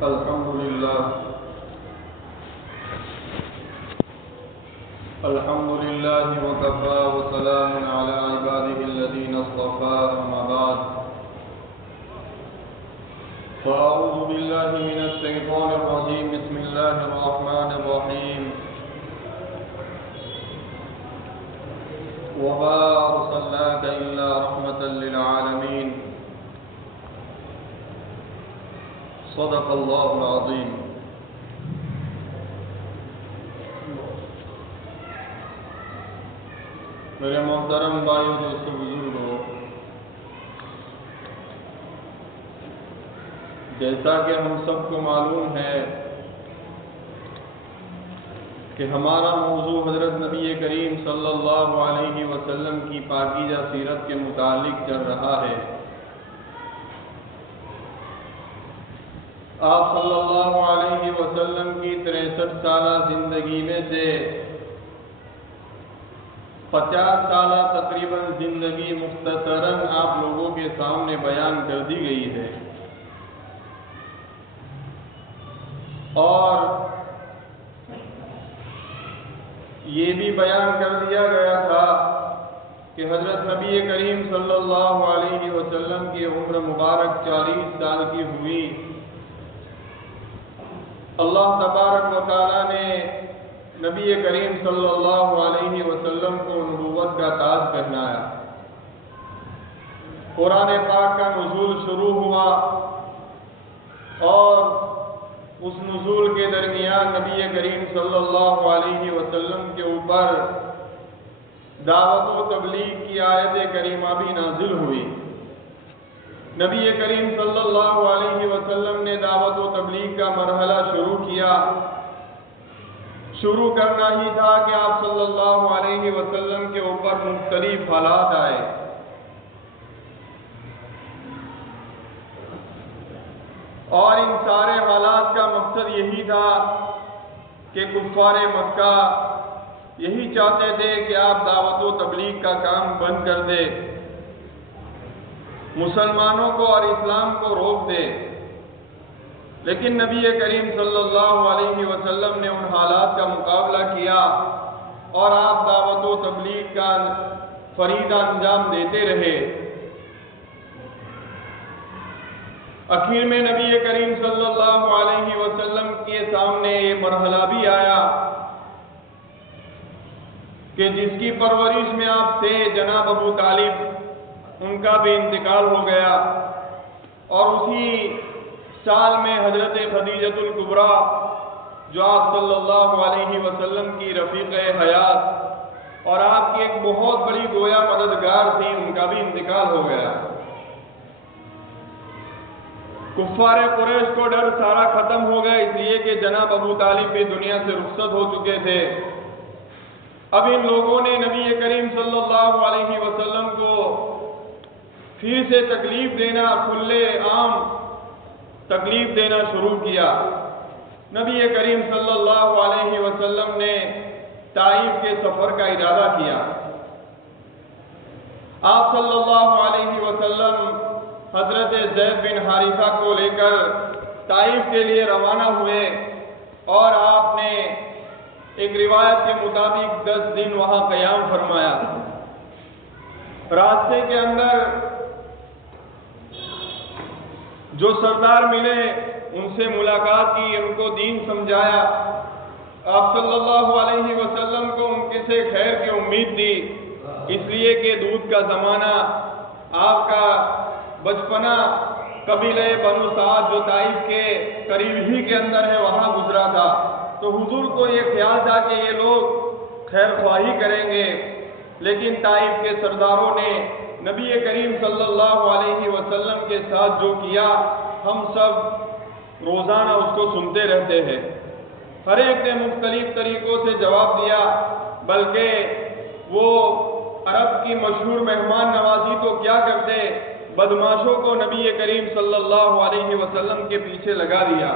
الحمد لله وكفى وسلام على عباده الذين اصطفى أما بعد فأعوذ بالله من الشيطان الرجيم بسم الله الرحمن الرحيم وما أرسلناك إلا رحمة للعالمين صدق اللہ العظیم۔ میرے محترم بھائیو، دوستو، بزرگوں، جیسا کہ ہم سب کو معلوم ہے کہ ہمارا موضوع حضرت نبی کریم صلی اللہ علیہ وسلم کی پاکیزہ سیرت کے متعلق چل رہا ہے۔ آپ صلی اللہ علیہ وسلم کی 63 سالہ زندگی میں سے 50 سالہ تقریباً زندگی مختصراً آپ لوگوں کے سامنے بیان کر دی گئی ہے، اور یہ بھی بیان کر دیا گیا تھا کہ حضرت نبی کریم صلی اللہ علیہ وسلم کی عمر مبارک 40 سال کی ہوئی۔ اللہ تبارک و تعالیٰ نے نبی کریم صلی اللہ علیہ وسلم کو نبوت کا تاج پہنایا۔ قرآن پاک کا نزول شروع ہوا، اور اس نزول کے درمیان نبی کریم صلی اللہ علیہ وسلم کے اوپر دعوت و تبلیغ کی آیت کریمہ بھی نازل ہوئی۔ نبی کریم صلی اللہ علیہ وسلم نے دعوت و تبلیغ کا مرحلہ شروع کیا۔ شروع کرنا ہی تھا کہ آپ صلی اللہ علیہ وسلم کے اوپر مختلف حالات آئے۔ اور ان سارے حالات کا مقصد یہی تھا کہ کفار مکہ یہی چاہتے تھے کہ آپ دعوت و تبلیغ کا کام بند کر دیں، مسلمانوں کو اور اسلام کو روک دے۔ لیکن نبی کریم صلی اللہ علیہ وسلم نے ان حالات کا مقابلہ کیا، اور آپ دعوت و تبلیغ کا فریضہ انجام دیتے رہے۔ اخیر میں نبی کریم صلی اللہ علیہ وسلم کے سامنے یہ مرحلہ بھی آیا کہ جس کی پرورش میں آپ تھے، جناب ابو طالب، ان کا بھی انتقال ہو گیا، اور اسی سال میں حضرت خدیجہ الکبریٰ، جو آپ صلی اللہ علیہ وسلم کی رفیق حیات اور آپ کی ایک بہت بڑی گویا مددگار تھی، ان کا بھی انتقال ہو گیا۔ کفار قریش کو ڈر سارا ختم ہو گیا، اس لیے کہ جناب ابو طالب بھی دنیا سے رخصت ہو چکے تھے۔ اب ان لوگوں نے نبی کریم صلی اللہ علیہ وسلم کو پھر سے تکلیف دینا، کھلے عام تکلیف دینا شروع کیا۔ نبی کریم صلی اللہ علیہ وسلم نے طائف کے سفر کا ارادہ کیا۔ آپ صلی اللہ علیہ وسلم حضرت زید بن حارثہ کو لے کر طائف کے لیے روانہ ہوئے، اور آپ نے ایک روایت کے مطابق 10 دن وہاں قیام فرمایا۔ راستے کے اندر جو سردار ملے، ان سے ملاقات کی، ان کو دین سمجھایا۔ آپ صلی اللہ علیہ وسلم کو ان کے سے خیر کی امید دی، اس لیے کہ دودھ کا زمانہ، آپ کا بچپنا قبیلہ بنو سعد جو طائف کے قریب ہی کے اندر ہے وہاں گزرا تھا، تو حضور کو یہ خیال تھا کہ یہ لوگ خیر خواہی کریں گے۔ لیکن طائف کے سرداروں نے نبی کریم صلی اللہ علیہ وسلم کے ساتھ جو کیا، ہم سب روزانہ اس کو سنتے رہتے ہیں۔ ہر ایک نے مختلف طریقوں سے جواب دیا، بلکہ وہ عرب کی مشہور مہمان نوازی تو کیا کرتے، بدماشوں کو نبی کریم صلی اللہ علیہ وسلم کے پیچھے لگا دیا۔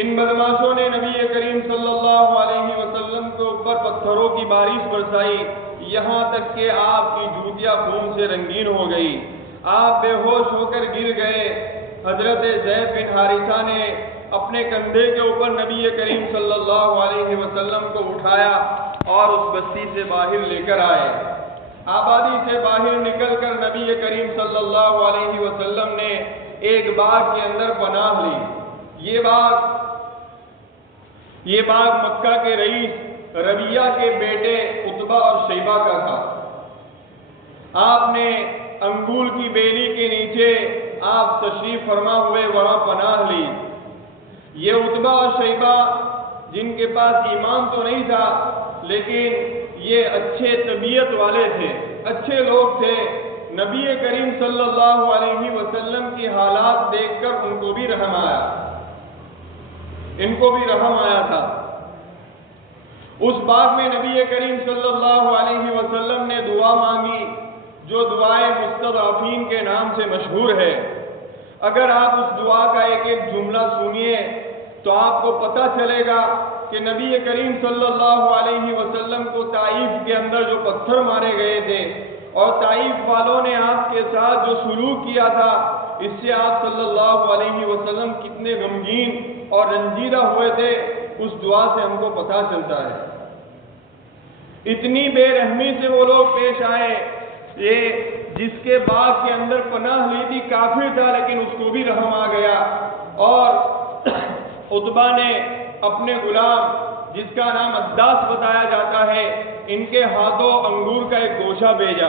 ان بدماشوں نے نبی کریم صلی اللہ علیہ وسلم کے اوپر پتھروں کی بارش برسائی، یہاں تک کہ آپ کی جوتیاں خون سے رنگین ہو گئی، آپ بے ہوش ہو کر گر گئے۔ حضرت زید بن حارثہ نے اپنے کندھے کے اوپر نبی کریم صلی اللہ علیہ وسلم کو اٹھایا اور اس بستی سے باہر لے کر آئے۔ آبادی سے باہر نکل کر نبی کریم صلی اللہ علیہ وسلم نے ایک باغ کے اندر پناہ لی۔ یہ باغ مکہ کے رئیس ربیعہ کے بیٹے عتبہ اور شیبہ کا تھا۔ آپ نے انگور کی بیلی کے نیچے آپ تشریف فرما ہوئے وہاں پناہ لی۔ یہ عتبہ اور شیبہ جن کے پاس ایمان تو نہیں تھا لیکن یہ اچھے طبیعت والے تھے، اچھے لوگ تھے۔ نبی کریم صلی اللہ علیہ وسلم کی حالات دیکھ کر ان کو بھی رحم آیا تھا۔ اس باغ میں نبی کریم صلی اللہ علیہ وسلم نے دعا مانگی جو دعائے مستضعفین کے نام سے مشہور ہے۔ اگر آپ اس دعا کا ایک ایک جملہ سنیے تو آپ کو پتہ چلے گا کہ نبی کریم صلی اللہ علیہ وسلم کو طائف کے اندر جو پتھر مارے گئے تھے اور طائف والوں نے آپ کے ساتھ جو سلوک کیا تھا، اس سے آپ صلی اللہ علیہ وسلم کتنے غمگین اور رنجیدہ ہوئے تھے، اس دعا سے ہم کو پتہ چلتا ہے۔ اتنی بے رحمی سے وہ لوگ پیش آئے، یہ جس کے باغ کے اندر پناہ لی تھی کافر تھا لیکن اس کو بھی رحم آ گیا، اور عتبہ نے اپنے غلام جس کا نام عداس بتایا جاتا ہے، ان کے ہاتھوں انگور کا ایک گوشہ بھیجا۔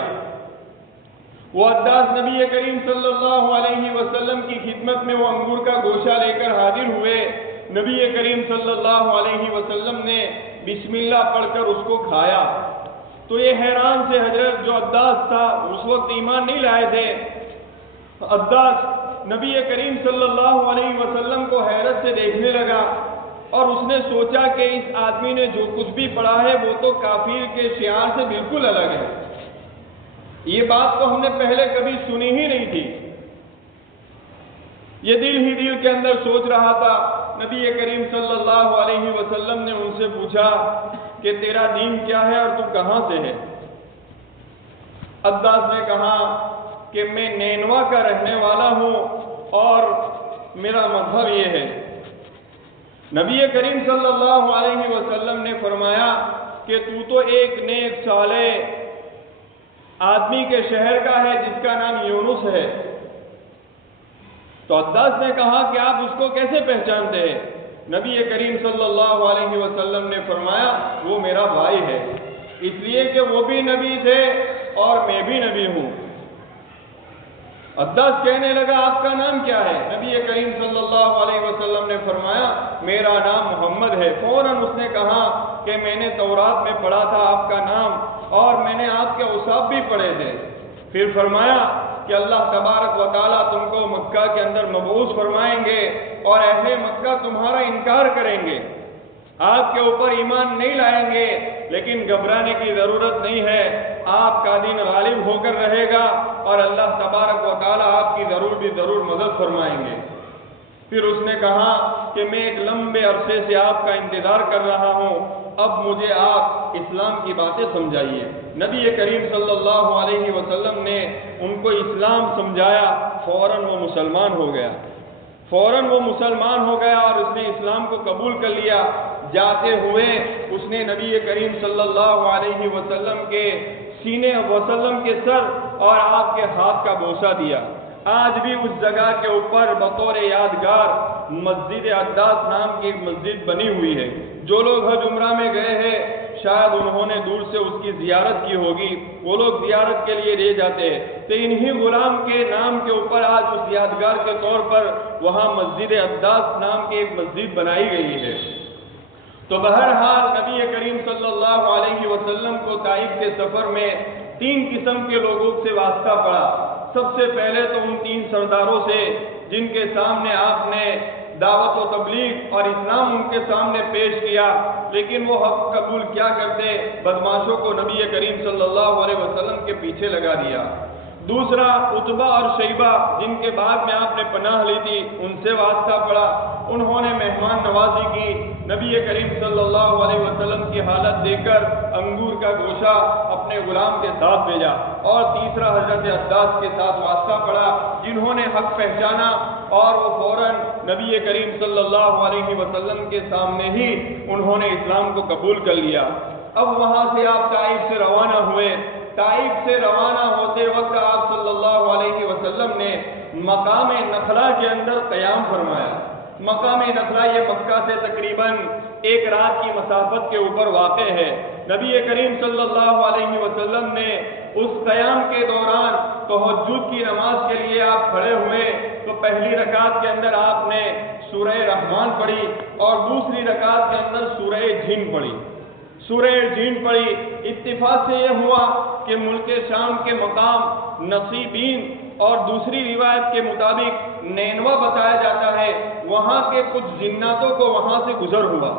وہ عداس نبی کریم صلی اللہ علیہ وسلم کی خدمت میں وہ انگور کا گوشہ لے کر حاضر ہوئے۔ نبی کریم صلی اللہ علیہ وسلم نے بسم اللہ پڑھ کر اس کو کھایا تو یہ حیران سے حضرت جو عداس تھا اس وقت ایمان نہیں لائے تھے۔ عداس نبی کریم صلی اللہ علیہ وسلم کو حیرت سے دیکھنے لگا اور اس نے سوچا کہ اس آدمی نے جو کچھ بھی پڑھا ہے وہ تو کافر کے شعار سے بالکل الگ ہے، یہ بات تو ہم نے پہلے کبھی سنی ہی نہیں تھی۔ یہ دل ہی دل کے اندر سوچ رہا تھا۔ نبی کریم صلی اللہ علیہ وسلم نے ان سے پوچھا کہ تیرا دین کیا ہے اور تو کہاں سے ہے؟ عداس نے کہا کہ میں نینوا کا رہنے والا ہوں اور میرا مذہب یہ ہے۔ نبی کریم صلی اللہ علیہ وسلم نے فرمایا کہ تو ایک نیک صالح آدمی کے شہر کا ہے جس کا نام یونس ہے۔ تو عداس نے کہا کہ آپ اس کو کیسے پہچانتے ہیں؟ نبی کریم صلی اللہ علیہ وسلم نے فرمایا وہ میرا بھائی ہے، اس لیے کہ وہ بھی نبی تھے اور میں بھی نبی ہوں۔ عداس کہنے لگا آپ کا نام کیا ہے؟ نبی کریم صلی اللہ علیہ وسلم نے فرمایا میرا نام محمد ہے۔ فوراً اس نے کہا کہ میں نے تورات میں پڑھا تھا آپ کا نام اور میں نے آپ کے اوصاف بھی پڑھے تھے۔ پھر فرمایا کہ اللہ تبارک و تعالیٰ تم کو مکہ کے اندر مبعوث فرمائیں گے اور اہل مکہ تمہارا انکار کریں گے، آپ کے اوپر ایمان نہیں لائیں گے، لیکن گھبرانے کی ضرورت نہیں ہے، آپ کا دین غالب ہو کر رہے گا اور اللہ تبارک و تعالیٰ آپ کی ضرور بھی ضرور مدد فرمائیں گے۔ پھر اس نے کہا کہ میں ایک لمبے عرصے سے آپ کا انتظار کر رہا ہوں، اب مجھے آپ اسلام کی باتیں سمجھائیے۔ نبی کریم صلی اللہ علیہ وسلم نے ان کو اسلام سمجھایا، فوراً وہ مسلمان ہو گیا اور اس نے اسلام کو قبول کر لیا۔ جاتے ہوئے اس نے نبی کریم صلی اللہ علیہ وسلم کے سینے وسلم کے سر اور آپ کے ہاتھ کا بوسہ دیا۔ آج بھی اس جگہ کے اوپر بطور یادگار مسجد عداس نام کی ایک مسجد بنی ہوئی ہے۔ جو لوگ حج عمرہ میں گئے ہیں شاید انہوں نے دور سے اس کی زیارت کی ہوگی، وہ لوگ زیارت کے لیے لے جاتے ہیں، تو انہی غلام کے نام کے اوپر آج اس یادگار کے طور پر وہاں مسجد عداس نام کی ایک مسجد بنائی گئی ہے۔ تو بہرحال نبی کریم صلی اللہ علیہ وسلم کو طائف کے سفر میں 3 قسم کے لوگوں سے واسطہ پڑا۔ سب سے پہلے تو ان 3 سرداروں سے جن کے سامنے آپ نے دعوت و تبلیغ اور اسلام ان کے سامنے پیش کیا، لیکن وہ حق قبول کیا کرتے، بدماشوں کو نبی کریم صلی اللہ علیہ وسلم کے پیچھے لگا دیا۔ دوسرا عتبہ اور شیبہ جن کے بعد میں آپ نے پناہ لی تھی، ان سے واسطہ پڑا، انہوں نے مہمان نوازی کی، نبی کریم صلی اللہ علیہ وسلم کی حالت دیکھ کر انگور کھجور کا گوشہ اپنے غلام کے ساتھ بھیجا، اور تیسرا حضرت عباس کے ساتھ واسطہ پڑا جنہوں نے حق پہچانا، اور وہ فوراً نبی کریم صلی اللہ علیہ وسلم کے سامنے ہی انہوں نے اسلام کو قبول کر لیا۔ اب وہاں سے آپ طائف سے روانہ ہوئے۔ طائف سے روانہ ہوتے وقت آپ صلی اللہ علیہ وسلم نے مقام نخلا کے اندر قیام فرمایا۔ مقام نخلا یہ مکہ سے تقریباً ایک رات کی مسافت کے اوپر واقع ہے۔ نبی کریم صلی اللہ علیہ وسلم نے اس قیام کے دوران تہجد کی نماز کے لیے آپ کھڑے ہوئے تو پہلی رکعت کے اندر آپ نے سورہ رحمان پڑھی اور دوسری رکعت کے اندر سورہ جن پڑھی۔ سورہ جن پڑھی۔ اتفاق سے یہ ہوا کہ ملک شام کے مقام نصیبین اور دوسری روایت کے مطابق نینوا بتایا جاتا ہے، وہاں کے کچھ جناتوں کو وہاں سے گزر ہوا۔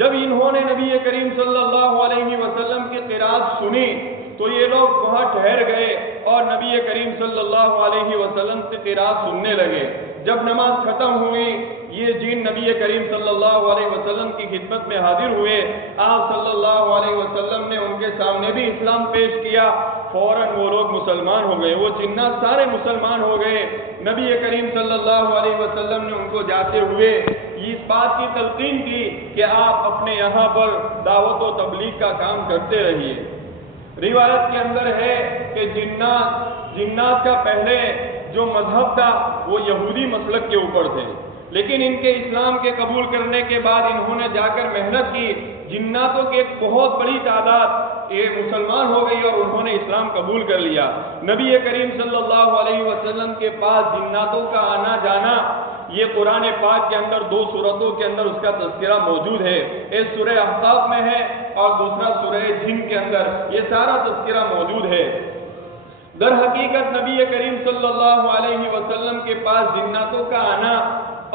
جب انہوں نے نبی کریم صلی اللہ علیہ وسلم کی قرات سنی تو یہ لوگ وہاں ٹھہر گئے اور نبی کریم صلی اللہ علیہ وسلم سے قرات سننے لگے۔ جب نماز ختم ہوئی یہ جن نبی کریم صلی اللہ علیہ وسلم کی خدمت میں حاضر ہوئے۔ آپ صلی اللہ علیہ وسلم نے ان کے سامنے بھی اسلام پیش کیا۔ فوراً وہ لوگ مسلمان ہو گئے، وہ جنات سارے مسلمان ہو گئے۔ نبی کریم صلی اللہ علیہ وسلم نے ان کو جاتے ہوئے اس بات کی تلقین کی کہ آپ اپنے یہاں پر دعوت و تبلیغ کا کام کرتے رہیے۔ روایت کے اندر ہے کہ جنات کا پہلے جو مذہب تھا وہ یہودی مسلک کے اوپر تھے، لیکن ان کے اسلام کے قبول کرنے کے بعد انہوں نے جا کر محنت کی، جناتوں کی ایک بہت بڑی تعداد یہ مسلمان ہو گئی اور انہوں نے اسلام قبول کر لیا۔ نبی کریم صلی اللہ علیہ وسلم کے پاس جناتوں کا آنا جانا یہ قرآن پاک کے اندر دو صورتوں کے اندر اس کا تذکرہ موجود ہے، ایک سورہ احقاف میں ہے اور دوسرا سورہ جن کے اندر یہ سارا تذکرہ موجود ہے۔ در حقیقت نبی کریم صلی اللہ علیہ وسلم کے پاس جناتوں کا آنا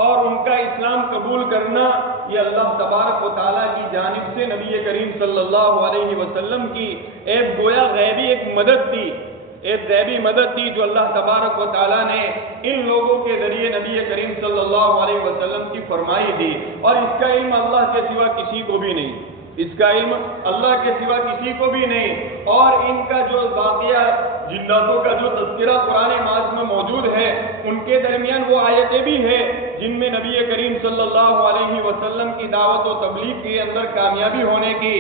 اور ان کا اسلام قبول کرنا یہ اللہ تبارک و تعالیٰ کی جانب سے نبی کریم صلی اللہ علیہ وسلم کی ایک گویا غیبی ایک مدد تھی، ایک غیبی مدد تھی جو اللہ تبارک و تعالیٰ نے ان لوگوں کے ذریعے نبی کریم صلی اللہ علیہ وسلم کی فرمائی تھی، اور اس کا علم اللہ کے سوا کسی کو بھی نہیں، اس کا علم اللہ کے سوا کسی کو بھی نہیں۔ اور ان کا جو واقعہ جناتوں کا جو تذکرہ قرآن ماجد میں موجود ہے ان کے درمیان وہ آیتیں بھی ہیں جن میں نبی کریم صلی اللہ علیہ وسلم کی دعوت و تبلیغ کے اندر کامیابی ہونے کی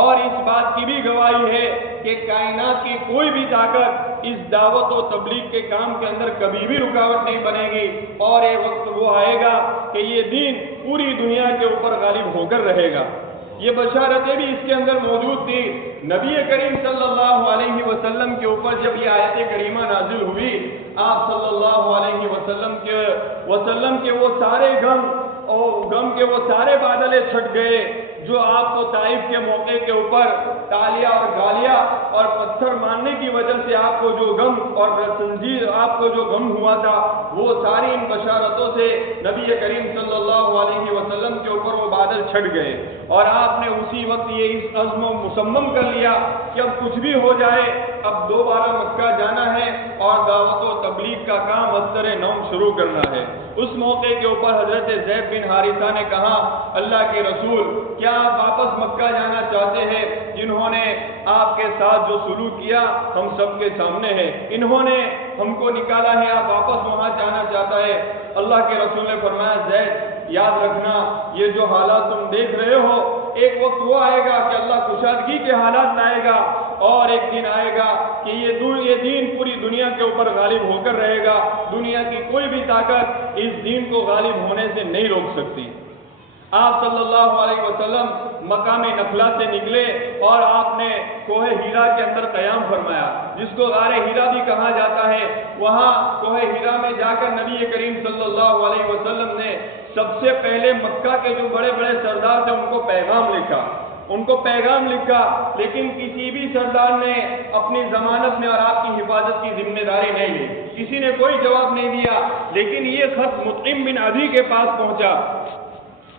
اور اس بات کی بھی گواہی ہے کہ کائنات کی کوئی بھی طاقت اس دعوت و تبلیغ کے کام کے اندر کبھی بھی رکاوٹ نہیں بنے گی، اور یہ وقت وہ آئے گا کہ یہ دین پوری دنیا کے اوپر غالب ہو کر رہے گا۔ یہ بشارتیں بھی اس کے اندر موجود تھی۔ نبی کریم صلی اللہ علیہ وسلم کے اوپر جب یہ آیت کریمہ نازل ہوئی، آپ صلی اللہ علیہ وسلم کے وہ سارے غم کے وہ سارے بادلیں چھٹ گئے جو آپ کو طائف کے موقع کے اوپر تالیاں اور گالیاں اور پتھر مارنے کی وجہ سے آپ کو جو غم اور زنجیر آپ کو جو غم ہوا تھا وہ ساری ان بشارتوں سے نبی کریم صلی اللہ علیہ وسلم کے اوپر وہ بادل چھٹ گئے، اور آپ نے اسی وقت یہ اس عزم و مصمم کر لیا کہ اب کچھ بھی ہو جائے اب دوبارہ مکہ جانا ہے اور دعوت و تبلیغ کا کام ازسر نوم شروع کرنا ہے۔ اس موقع کے اوپر حضرت زید بن حارثہ نے کہا، اللہ کے رسول کیا آپ واپس مکہ جانا چاہتے ہیں؟ جنہوں نے آپ کے ساتھ جو سلوک کیا ہم سب کے سامنے ہے، انہوں نے ہم کو نکالا ہے، آپ واپس وہاں جانا چاہتا ہے۔ اللہ کے رسول نے فرمایا، زید یاد رکھنا یہ جو حالات تم دیکھ رہے ہو ایک وقت وہ آئے گا کہ اللہ کشادگی کے حالات لائے گا، اور ایک دن آئے گا کہ یہ دین پوری دنیا کے اوپر غالب ہو کر رہے گا، دنیا کی کوئی بھی طاقت اس دین کو غالب ہونے سے نہیں روک سکتی۔ آپ صلی اللہ علیہ وسلم مقام نخلا سے نکلے اور آپ نے کوہ ہیرا کے اندر قیام فرمایا، جس کو غار ہیرا بھی کہا جاتا ہے۔ وہاں کوہ ہیرا میں جا کر نبی کریم صلی اللہ علیہ وسلم نے سب سے پہلے مکہ کے جو بڑے بڑے سردار تھے ان کو پیغام لکھا، لیکن کسی بھی سردار نے اپنی ضمانت میں اور آپ کی حفاظت کی ذمہ داری نہیں لی، کسی نے کوئی جواب نہیں دیا۔ لیکن یہ خط مطعم بن عدی کے پاس پہنچا۔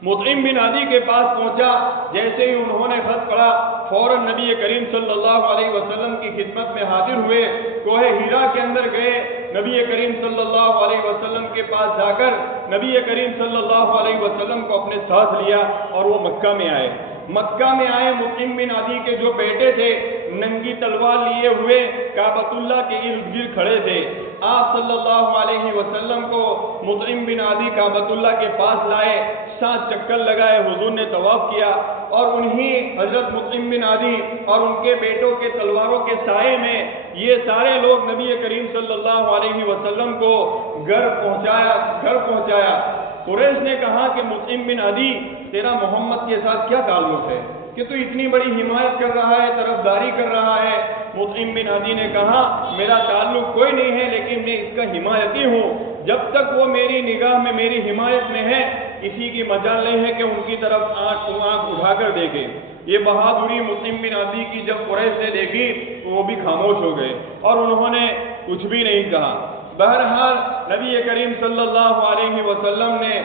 مطعم بن عدی کے پاس پہنچا، جیسے ہی انہوں نے خط پڑھا فوراً نبی کریم صلی اللہ علیہ وسلم کی خدمت میں حاضر ہوئے، کوہ ہیرا کے اندر گئے، نبی کریم صلی اللہ علیہ وسلم کے پاس جا کر نبی کریم صلی اللہ علیہ وسلم کو اپنے ساتھ لیا اور وہ مکہ میں آئے۔ مکہ میں آئے مطعم بن عدی کے جو بیٹے تھے ننگی تلوار لیے ہوئے کعبۃ اللہ کے ارد گرد کھڑے تھے. آپ صلی اللہ علیہ وسلم کو مطعم بن عدی کعبۃ اللہ کے پاس لائے, 7 چکر لگائے, حضور نے طواف کیا اور انہی حضرت مطعم بن عدی اور ان کے بیٹوں کے تلواروں کے سائے میں یہ سارے لوگ نبی کریم صلی اللہ علیہ وسلم کو گھر پہنچایا. قریش نے کہا کہ مطعم بن عدی تیرا محمد کے ساتھ کیا تعلق ہے کہ تو اتنی بڑی حمایت کر رہا ہے, طرفداری کر رہا ہے؟ مطعم بن عدی نے کہا میرا تعلق کوئی نہیں ہے, لیکن میں اس کا حمایتی ہوں. جب تک وہ میری نگاہ میں میری حمایت میں ہے کسی کی مجال نہیں ہے کہ ان کی طرف آنکھ اٹھا کر دیکھے. یہ بہادری مطعم بن عدی کی جب قریش نے دیکھی تو وہ بھی خاموش ہو گئے اور انہوں نے کچھ بھی نہیں کہا. بہرحال نبی کریم صلی اللہ علیہ وسلم نے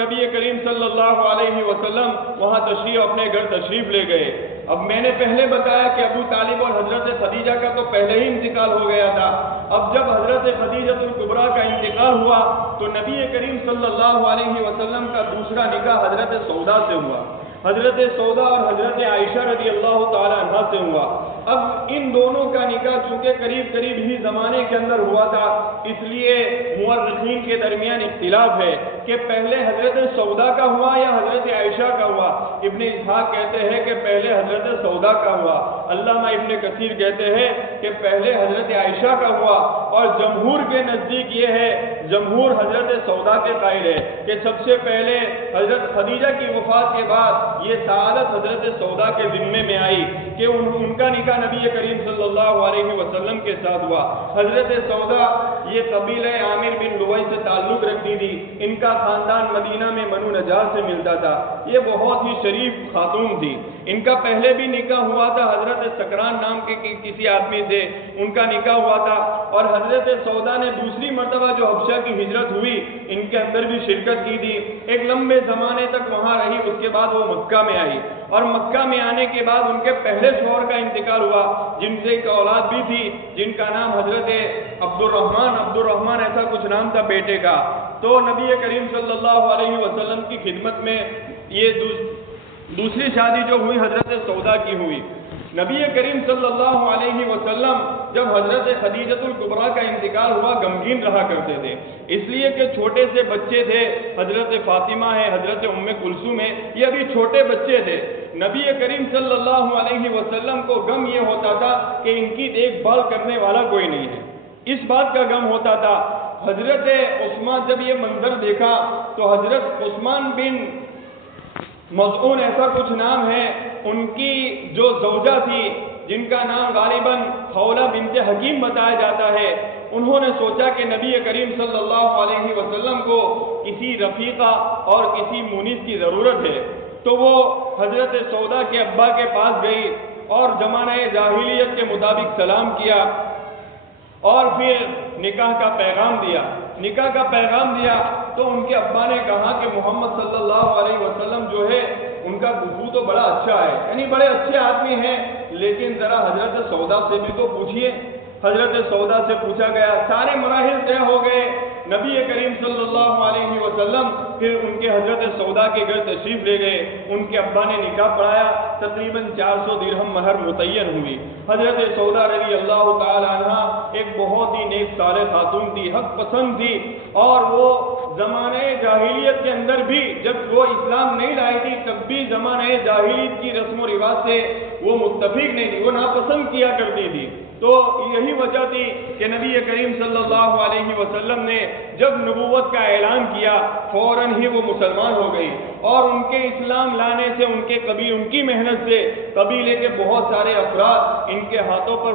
نبی کریم صلی اللہ علیہ وسلم وہاں اپنے گھر تشریف لے گئے. اب میں نے پہلے بتایا کہ ابو طالب اور حضرت خدیجہ کا تو پہلے ہی انتقال ہو گیا تھا. اب جب حضرت خدیجہ الکبریٰ کا انتقال ہوا تو نبی کریم صلی اللہ علیہ وسلم کا دوسرا نکاح حضرت سودا سے ہوا. حضرت سودا اور حضرت عائشہ رضی اللہ تعالی عنہ سے ہوا. اب ان دونوں کا نکاح چونکہ قریب ہی زمانے کے اندر ہوا تھا, اس لیے مورخین کے درمیان اختلاف ہے کہ پہلے حضرت سودا کا ہوا یا حضرت عائشہ کا ہوا. ابن اسحاق کہتے ہیں کہ پہلے حضرت سودا کا ہوا. علامہ ابن کثیر کہتے ہیں کہ پہلے حضرت عائشہ کا ہوا, اور جمہور کے نزدیک یہ ہے, جمہور حضرت سودا کے قائل ہے کہ سب سے پہلے حضرت خدیجہ کی وفات کے بعد یہ سعادت حضرت سودا کے ذمے میں آئی کہ ان کا نکاح نبی کریم صلی اللہ علیہ وسلم کے ساتھ ہوا. حضرت سودا یہ قبیلہ عامر بن لوئی سے تعلق رکھتی تھی. ان کا خاندان مدینہ میں بنو نجار سے ملتا تھا. یہ بہت ہی شریف خاتون تھی. ان کا پہلے بھی نکاح ہوا تھا حضرت سکران نام کے کسی آدمی سے, ان کا نکاح ہوا تھا. اور حضرت سودا نے دوسری مرتبہ جو حبشہ کی ہجرت ہوئی ان کے اندر بھی شرکت کی تھی. ایک لمبے زمانے تک وہاں رہی, اس کے بعد وہ مکہ میں آئی, اور مکہ میں آنے کے بعد ان کے پہلے شوہر کا انتقال ہوا جن سے ایک اولاد بھی تھی جن کا نام حضرت عبدالرحمن ایسا کچھ نام تھا بیٹے کا. تو نبی کریم صلی اللہ علیہ وسلم کی خدمت میں یہ دوسری شادی جو ہوئی حضرت سودا کی ہوئی. نبی کریم صلی اللہ علیہ وسلم جب حضرت خدیجہ الکبریٰ کا انتقال ہوا غمگین رہا کرتے تھے, اس لیے کہ چھوٹے سے بچے تھے. حضرت فاطمہ ہے, حضرت ام کلثوم ہے, یہ ابھی چھوٹے بچے تھے. نبی کریم صلی اللہ علیہ وسلم کو غم یہ ہوتا تھا کہ ان کی دیکھ بھال کرنے والا کوئی نہیں ہے, اس بات کا غم ہوتا تھا. حضرت عثمان جب یہ منظر دیکھا تو حضرت عثمان بن مظعون ایسا کچھ نام ہے, ان کی جو زوجہ تھی جن کا نام غالباً خولہ بنت حکیم بتایا جاتا ہے, انہوں نے سوچا کہ نبی کریم صلی اللہ علیہ وسلم کو کسی رفیقہ اور کسی مونس کی ضرورت ہے. تو وہ حضرت سودا کے ابا کے پاس گئی اور زمانہ جاہلیت کے مطابق سلام کیا اور پھر نکاح کا پیغام دیا. تو ان کے ابا نے کہا کہ محمد صلی اللہ علیہ وسلم جو ہے ان کا گفتگو تو بڑا اچھا ہے, یعنی بڑے اچھے آدمی ہیں, لیکن ذرا حضرت سودا سے بھی تو پوچھیے. حضرت سودا سے پوچھا گیا, سارے مراحل طے ہو گئے. نبی کریم صلی اللہ علیہ وسلم پھر ان کے حضرت سودا کے گھر تشریف لے گئے. ان کے ابا نے نکاح پڑھایا, تقریباً 400 درہم مہر متعین ہوئی. حضرت سودا رضی اللہ تعالی عنہ ایک بہت ہی نیک صالح خاتون تھی, حق پسند تھی, اور وہ زمانہ جاہلیت کے اندر بھی جب وہ اسلام نہیں لائی تھی تب بھی زمانہ جاہلیت کی رسم و رواج سے وہ متفق نہیں تھی, وہ ناپسند کیا کرتی تھی. تو یہی وجہ تھی کہ نبی کریم صلی اللہ علیہ وسلم نے جب نبوت کا اعلان کیا فوراً ہی وہ مسلمان ہو گئی, اور ان کے اسلام لانے سے ان کی محنت سے قبیلے کے بہت سارے افراد ان کے ہاتھوں پر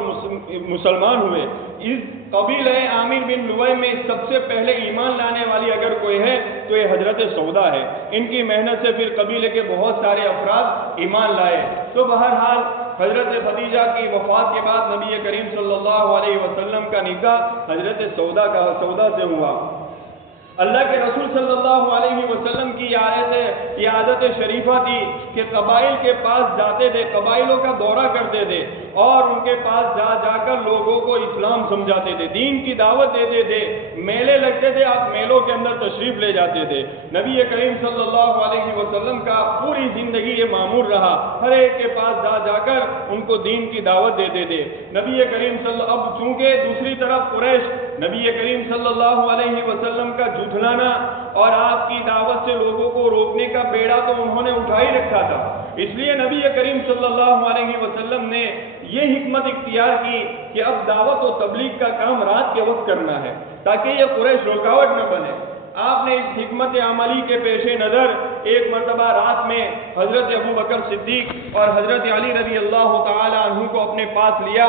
مسلمان ہوئے. اس قبیلہ عامر بن لوئی میں سب سے پہلے ایمان لانے والی اگر کوئی ہے تو یہ حضرت سودا ہے. ان کی محنت سے پھر قبیلے کے بہت سارے افراد ایمان لائے. تو بہرحال حضرت خدیجہ کی وفات کے بعد نبی کریم صلی اللہ علیہ وسلم کا نکاح حضرت سودا سے ہوا. اللہ کے رسول صلی اللہ علیہ وسلم کی عادت شریفہ تھی کہ قبائل کے پاس جاتے تھے, قبائلوں کا دورہ کرتے تھے, اور ان کے پاس جا جا کر لوگوں کو اسلام سمجھاتے تھے، دین کی دعوت دیتے تھے۔ میلے لگتے تھے، آپ میلوں کے اندر تشریف لے جاتے تھے۔ نبی کریم صلی اللہ علیہ وسلم کا پوری زندگی یہ معمول رہا، ہر ایک کے پاس جا جا کر ان کو دین کی دعوت دیتے تھے۔ نبی کریم اب چونکہ دوسری طرف قریش نبی کریم صلی اللہ علیہ وسلم کا جھٹلانا اور آپ کی دعوت سے لوگوں کو روکنے کا بیڑا تو انہوں نے اٹھا ہی رکھا تھا، اس لیے نبی کریم صلی اللہ علیہ وسلم نے یہ حکمت اختیار کی کہ اب دعوت و تبلیغ کا کام رات کے وقت کرنا ہے تاکہ یہ قریش رکاوٹ نہ بنے۔ آپ نے اس حکمت عملی کے پیش نظر ایک مرتبہ رات میں حضرت ابو بکر صدیق اور حضرت علی رضی اللہ تعالی عنہ کو اپنے پاس لیا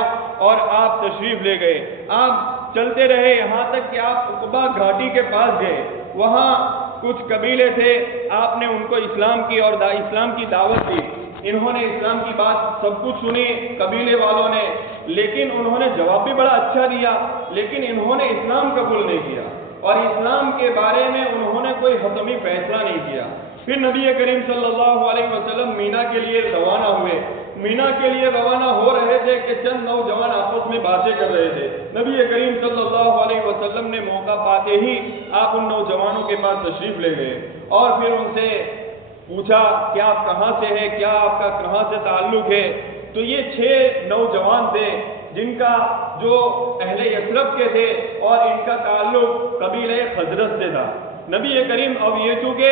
اور آپ تشریف لے گئے۔ آپ چلتے رہے یہاں تک کہ آپ عقبہ گھاٹی کے پاس گئے، وہاں کچھ قبیلے تھے، آپ نے ان کو اسلام کی اور اسلام کی دعوت دی۔ انہوں نے اسلام کی بات سب کچھ سنی قبیلے والوں نے، لیکن انہوں نے جواب بھی بڑا اچھا دیا، لیکن انہوں نے اسلام قبول نہیں کیا اور اسلام کے بارے میں انہوں نے کوئی حتمی فیصلہ نہیں کیا۔ پھر نبی کریم صلی اللہ علیہ وسلم مینا کے لیے روانہ ہوئے۔ مینا کے لیے روانہ ہو رہے تھے کہ چند نوجوان آپس میں باتیں کر رہے تھے۔ نبی کریم صلی اللہ علیہ وسلم نے موقع پاتے ہی آپ ان نوجوانوں کے پاس تشریف لے گئے اور پھر ان سے پوچھا کہ آپ کہاں سے ہیں، کیا آپ کا کہاں سے تعلق ہے؟ تو یہ 6 نوجوان تھے جن کا جو اہل یثرب کے تھے اور ان کا تعلق قبیلہ خزرج سے تھا۔ نبی کریم اب یہ چونکہ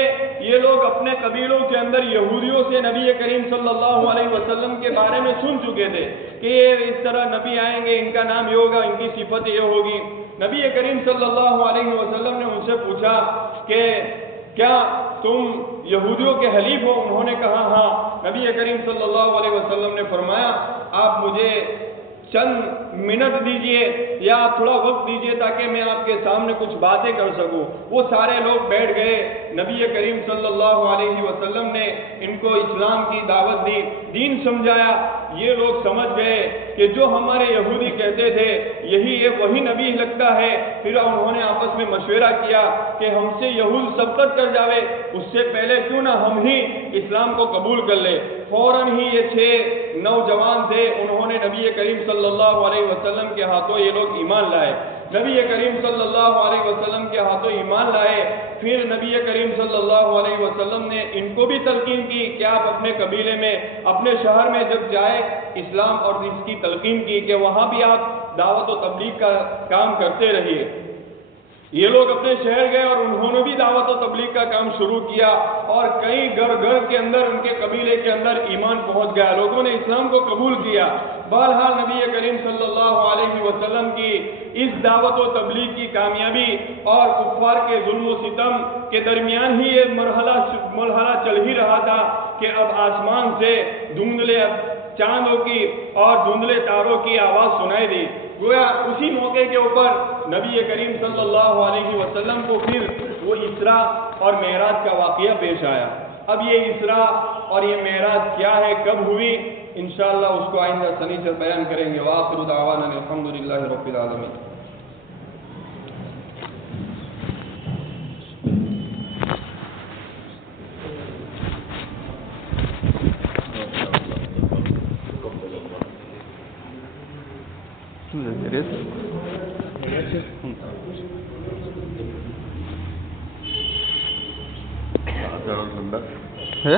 یہ لوگ اپنے قبیلوں کے اندر یہودیوں سے نبی کریم صلی اللہ علیہ وسلم کے بارے میں سن چکے تھے کہ یہ اس طرح نبی آئیں گے، ان کا نام یہ ہوگا، ان کی صفت یہ ہوگی۔ نبی کریم صلی اللہ علیہ وسلم نے ان سے پوچھا کہ کیا تم یہودیوں کے حلیف ہو؟ انہوں نے کہا ہاں۔ نبی کریم صلی اللہ علیہ وسلم نے فرمایا آپ مجھے چند منٹ دیجئے یا تھوڑا وقت دیجئے تاکہ میں آپ کے سامنے کچھ باتیں کر سکوں۔ وہ سارے لوگ بیٹھ گئے۔ نبی کریم صلی اللہ علیہ وسلم نے ان کو اسلام کی دعوت دی، دین سمجھایا۔ یہ لوگ سمجھ گئے کہ جو ہمارے یہودی کہتے تھے یہی وہی نبی لگتا ہے۔ پھر انہوں نے آپس میں مشورہ کیا کہ ہم سے یہود سبقت کر جاوے، اس سے پہلے کیوں نہ ہم ہی اسلام کو قبول کر لے۔ فوراً ہی یہ 6 نوجوان تھے، انہوں نے نبی کریم صلی اللہ علیہ وسلم کے ہاتھوں یہ لوگ ایمان لائے۔ نبی کریم صلی اللہ علیہ وسلم کے ہاتھوں ایمان لائے۔ پھر نبی کریم صلی اللہ علیہ وسلم نے ان کو بھی تلقین کی کہ آپ اپنے قبیلے میں اپنے شہر میں جب جائے اسلام اور اس کی تلقین کی کہ وہاں بھی آپ دعوت و تبلیغ کا کام کرتے رہیے۔ یہ لوگ اپنے شہر گئے اور انہوں نے بھی دعوت و تبلیغ کا کام شروع کیا اور کئی گھر کے اندر ان کے قبیلے کے اندر ایمان پہنچ گیا، لوگوں نے اسلام کو قبول کیا۔ بہرحال نبی کریم صلی اللہ علیہ وسلم کی اس دعوت و تبلیغ کی کامیابی اور کفار کے ظلم و ستم کے درمیان ہی یہ مرحلہ چل ہی رہا تھا کہ اب آسمان سے دھندلے چاندوں کی اور دھندلے تاروں کی آواز سنائی دی۔ گویا اسی موقع کے اوپر نبی کریم صلی اللہ علیہ وسلم کو پھر وہ اسراء اور معراج کا واقعہ پیش آیا۔ اب یہ اسراء اور یہ معراج کیا ہے، کب ہوئی، انشاءاللہ اس کو آئندہ سنیچر بیان کریں گے۔ وآخر دعوانا الحمدللہ رب العالمین۔ ہے